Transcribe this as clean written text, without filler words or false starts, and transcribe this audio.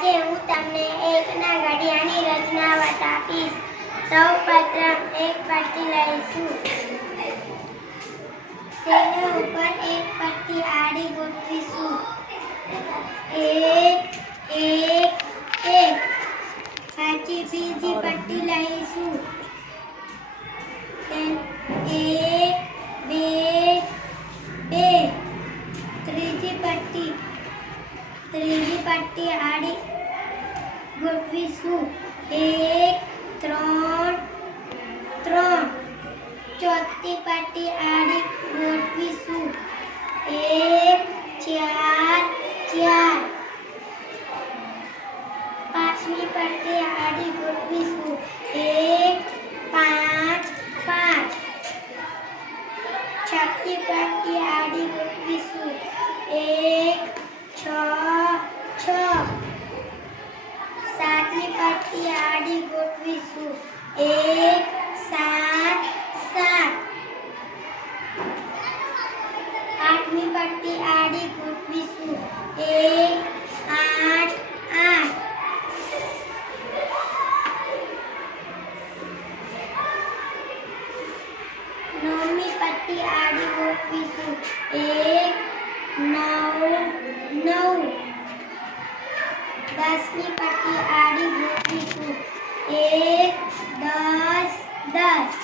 આજે હું તમને એકના ઘડિયાની રચના બતાવીશ। સૌપ્રથમ એક પટ્ટી લઈશું, તેના ઉપર એક પટ્ટી આડી ગોઠવીશું। એક એક એક પછી બીજી પટ્ટી લઈશું, એક બે બે ત્રીજી પટ્ટી આડી ગોઠવીશું, એક ત્રણ ત્રણ ચોથી પટ્ટી આડી ગોઠવીશું, એક ચાર ચાર પાંચમી પટ્ટી આડી ગોઠવીશું, એક પાંચ પાંચ છઠ્ઠી પટ્ટી આડી ગોઠવીશું, એક છ છ સાતમી પટ્ટી આડી ગોઠવીશું, એક સાત સાત આઠમી પટ્ટી આડી ગોઠવીશું, એક આઠ આઠ નવમી પટ્ટી આડી ગોઠવીશું, એક નવ નવ દસમી પટ્ટી આડી ગોઠવીશું, એક દસ દસ